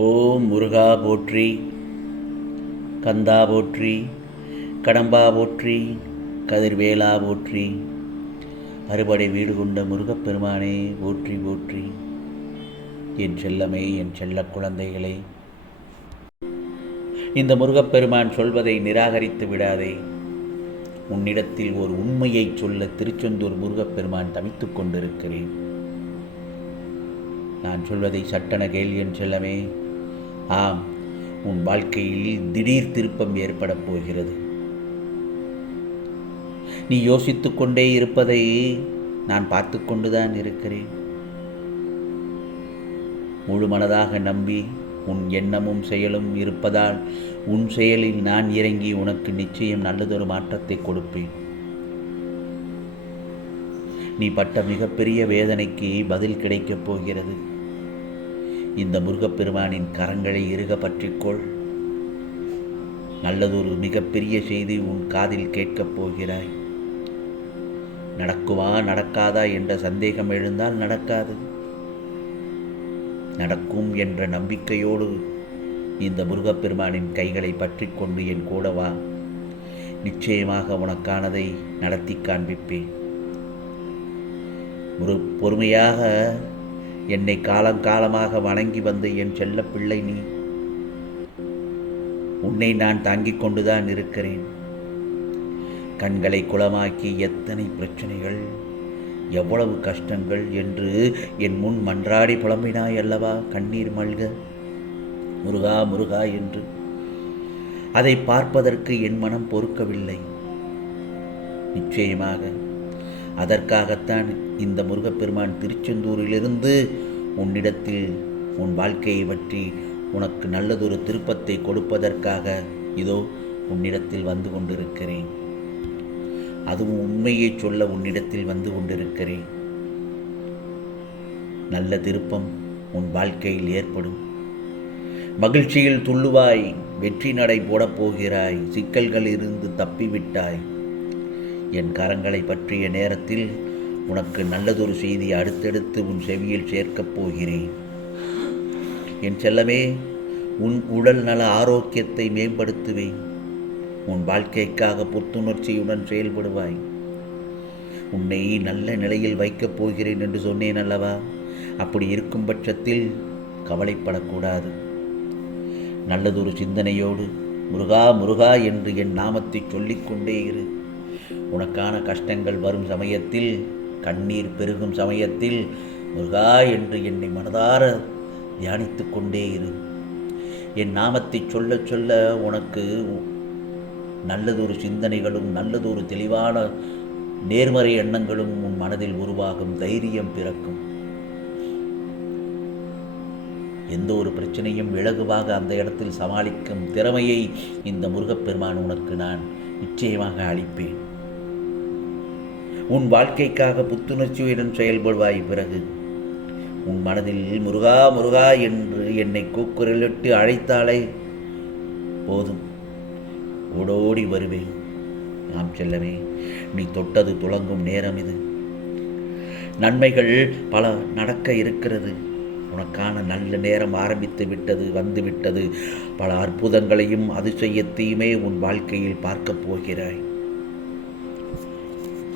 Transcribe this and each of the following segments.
ஓம் முருகா போற்றி கந்தா போற்றி கடம்பா போற்றி கதிர்வேலா போற்றி. அறுபடை வீடு கொண்ட முருகப்பெருமானே போற்றி போற்றி. என் செல்லமே என் செல்ல குழந்தைகளே இந்த முருகப்பெருமான் சொல்வதை நிராகரித்து விடாதே. உன்னிடத்தில் ஒரு உண்மையை சொல்ல திருச்செந்தூர் முருகப்பெருமான் தவித்துக் கொண்டிருக்கிறேன். நான் சொல்வதை சட்டன கேள்வி என் செல்லமே. ஆம் உன் வாழ்க்கையில் திடீர் திருப்பம் ஏற்படப் போகிறது. நீ யோசித்துக் கொண்டே இருப்பதை நான் பார்த்து கொண்டுதான் இருக்கிறேன். முழு மனதாக நம்பி உன் எண்ணமும் செயலும் இருப்பதால் உன் செயலில் நான் இறங்கி உனக்கு நிச்சயம் நல்லதொரு மாற்றத்தை கொடுப்பேன். நீ பட்ட மிகப்பெரிய வேதனைக்கு பதில் கிடைக்கப் போகிறது. இந்த முருகப்பெருமானின் கரங்களை இறுக பற்றிக்கொள். நல்லதொரு மிகப்பெரிய செய்தி உன் காதில் கேட்கப் போகிறாய். நடக்குமா நடக்காதா என்ற சந்தேகம் எழுந்தால் நடக்காது. நடக்கும் என்ற நம்பிக்கையோடு இந்த முருகப்பெருமானின் கைகளை பற்றி கொண்டு என் கூட வா. நிச்சயமாக உனக்கானதை நடத்தி காண்பிப்பேன். ஒரு பொறுமையாக என்னை காலங்காலமாக வணங்கி வந்த என் செல்ல பிள்ளை நீ. உன்னை நான் தாங்கிக் கொண்டுதான் இருக்கிறேன். கண்களை குளமாக்கி எத்தனை பிரச்சனைகள் எவ்வளவு கஷ்டங்கள் என்று என் முன் மன்றாடி புலம்பினாய் அல்லவா கண்ணீர் மல்க. முருகா முருகா என்று. அதை பார்ப்பதற்கு என் மனம் பொறுக்கவில்லை. நிச்சயமாக அதற்காகத்தான் இந்த முருகப்பெருமான் திருச்செந்தூரிலிருந்து உன்னிடத்தில் உன் வாழ்க்கையை பற்றி உனக்கு நல்லதொரு திருப்பத்தை கொடுப்பதற்காக இதோ உன்னிடத்தில் வந்து கொண்டிருக்கிறேன். அதுவும் உண்மையை சொல்ல உன்னிடத்தில் வந்து கொண்டிருக்கிறேன். நல்ல திருப்பம் உன் வாழ்க்கையில் ஏற்படும். மகிழ்ச்சியில் துள்ளுவாய் வெற்றி நடை போடப் போகிறாய் சிக்கல்கள் இருந்து தப்பிவிட்டாய் என் கரங்களை பற்றிய நேரத்தில் உனக்கு நல்லதொரு செய்தி அடுத்தடுத்து உன் செவியில் சேர்க்கப் போகிறேன். என் செல்லமே உன் உடல் நல ஆரோக்கியத்தை மேம்படுத்துவேன். உன் வாழ்க்கைக்காக புத்துணர்ச்சியுடன் செயல்படுவாய். உன்னை நல்ல நிலையில் வைக்கப் போகிறேன் என்று சொன்னேன் அல்லவா? அப்படி இருக்கும் பட்சத்தில் கவலைப்படக்கூடாது. நல்லதொரு சிந்தனையோடு முருகா முருகா என்று என் நாமத்தை சொல்லிக்கொண்டே இரு. உனக்கான கஷ்டங்கள் வரும் சமயத்தில் கண்ணீர் பெருகும் சமயத்தில் முருகா என்று என்னை மனதார தியானித்து கொண்டே இரு. என் நாமத்தை சொல்ல சொல்ல உனக்கு நல்லதொரு சிந்தனைகளும் நல்லதொரு தெளிவான நேர்மறை எண்ணங்களும் உன் மனதில் உருவாகும் தைரியம் பிறக்கும். எந்த ஒரு பிரச்சனையும் இலகுவாக அந்த இடத்தில் சமாளிக்கும் திறமையை இந்த முருகப்பெருமான் உனக்கு நான் நிச்சயமாக அளிப்பேன். உன் வாழ்க்கைக்காக புத்துணர்ச்சியுடன் செயல்படுவாய் பிறகு. உன் மனதில் முருகா முருகா என்று என்னை கூக்குரலிட்டு அழைத்தாலே போதும். ஓடோடி வருவேன். நாம் செல்லவே நீ தொட்டது துளங்கும் நேரம் இது. நன்மைகள் பல நடக்க இருக்கிறது. உனக்கான நல்ல நேரம் ஆரம்பித்து விட்டது வந்து விட்டது. பல அற்புதங்களையும் அதிசயத்தையுமே உன் வாழ்க்கையில் பார்க்கப் போகிறாய்.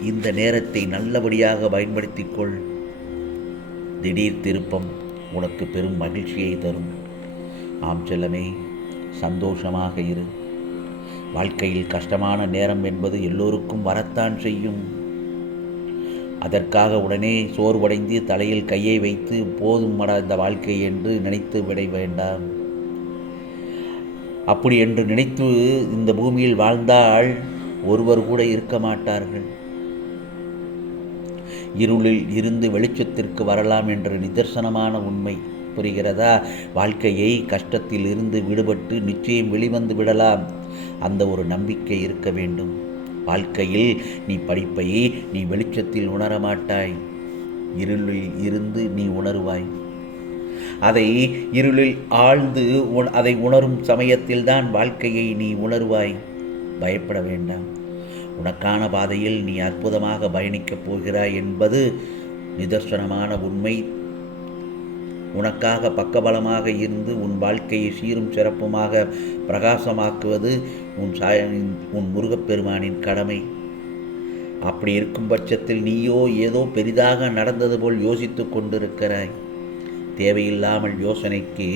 இந்த நேரத்தை நல்லபடியாக பயன்படுத்திக் கொள் திடீர் திருப்பம் உனக்கு பெரும் மகிழ்ச்சியை தரும். ஆம் செல்லமே சந்தோஷமாக இரு. வாழ்க்கையில் கஷ்டமான நேரம் என்பது எல்லோருக்கும் வரத்தான் செய்யும். அதற்காக உடனே சோர்வடைந்து தலையில் கையை வைத்து போதும் மட இந்த வாழ்க்கை என்று நினைத்து விட வேண்டாம். அப்படி என்று நினைத்து இந்த பூமியில் வாழ்ந்தால் ஒருவர் கூட இருக்க மாட்டார்கள். இருளில் இருந்து வெளிச்சத்திற்கு வரலாம் என்ற நிதர்சனமான உண்மை புரிகிறதா? வாழ்க்கையை கஷ்டத்தில் இருந்து விடுபட்டு நிச்சயம் வெளிவந்து விடலாம். அந்த ஒரு நம்பிக்கை இருக்க வேண்டும். வாழ்க்கையில் நீ படிப்பை நீ வெளிச்சத்தில் உணர மாட்டாய். இருளில் இருந்து நீ உணருவாய். அதை இருளில் ஆழ்ந்து அதை உணரும் சமயத்தில்தான் வாழ்க்கையை நீ உணருவாய். பயப்பட வேண்டாம். உனக்கான பாதையில் நீ அற்புதமாக பயணிக்கப் போகிறாய் என்பது நிதர்சனமான உண்மை. உனக்காக பக்கபலமாக இருந்து உன் வாழ்க்கையை சீரும் சிறப்புமாக பிரகாசமாக்குவது உன் சாய உன் முருகப்பெருமானின் கடமை. அப்படி இருக்கும் பட்சத்தில் நீயோ ஏதோ பெரிதாக நடந்தது போல் யோசித்து கொண்டிருக்கிறாய். தேவையில்லாமல் யோசனைக்கு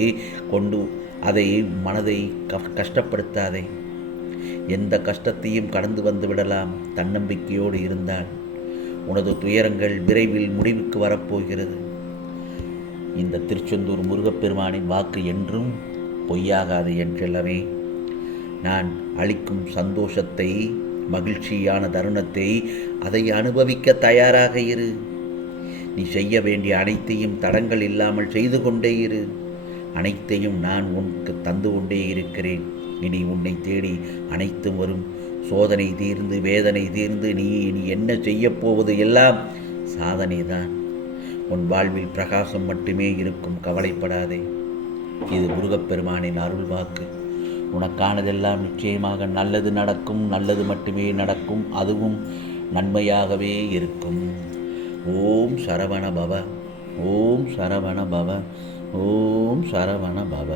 கொண்டு அதை மனதை க கஷ்டப்படுத்தாதே. எந்த கஷ்டத்தையும் கடந்து வந்து விடலாம். தன்னம்பிக்கையோடு இருந்தால் உனது துயரங்கள் விரைவில் முடிவுக்கு வரப்போகிறது. இந்த திருச்செந்தூர் முருகப்பெருமானின் வாக்கு என்றும் பொய்யாகாது என்றெல்லவே நான் அளிக்கும் சந்தோஷத்தை மகிழ்ச்சியான தருணத்தை அதை அனுபவிக்க தயாராக இரு. நீ செய்ய வேண்டிய அனைத்தையும் தடங்கள் இல்லாமல் செய்து கொண்டே இரு. அனைத்தையும் நான் உனக்கு தந்து கொண்டே இருக்கிறேன். இனி உன்னை தேடி அனைத்தும் வரும். சோதனை தீர்ந்து வேதனை தீர்ந்து நீ இனி என்ன செய்யப் போவது எல்லாம் சாதனை தான் உன் வாழ்வில் பிரகாசம் மட்டுமே இருக்கும் கவலைப்படாதே. இது முருகப்பெருமானின் அருள் வாக்கு. உனக்கானதெல்லாம் நிச்சயமாக நல்லது நடக்கும் நல்லது மட்டுமே நடக்கும் அதுவும் நன்மையாகவே இருக்கும். ஓம் சரவண பவ ஓம் சரவண பவ ஓம் சரவண பவ.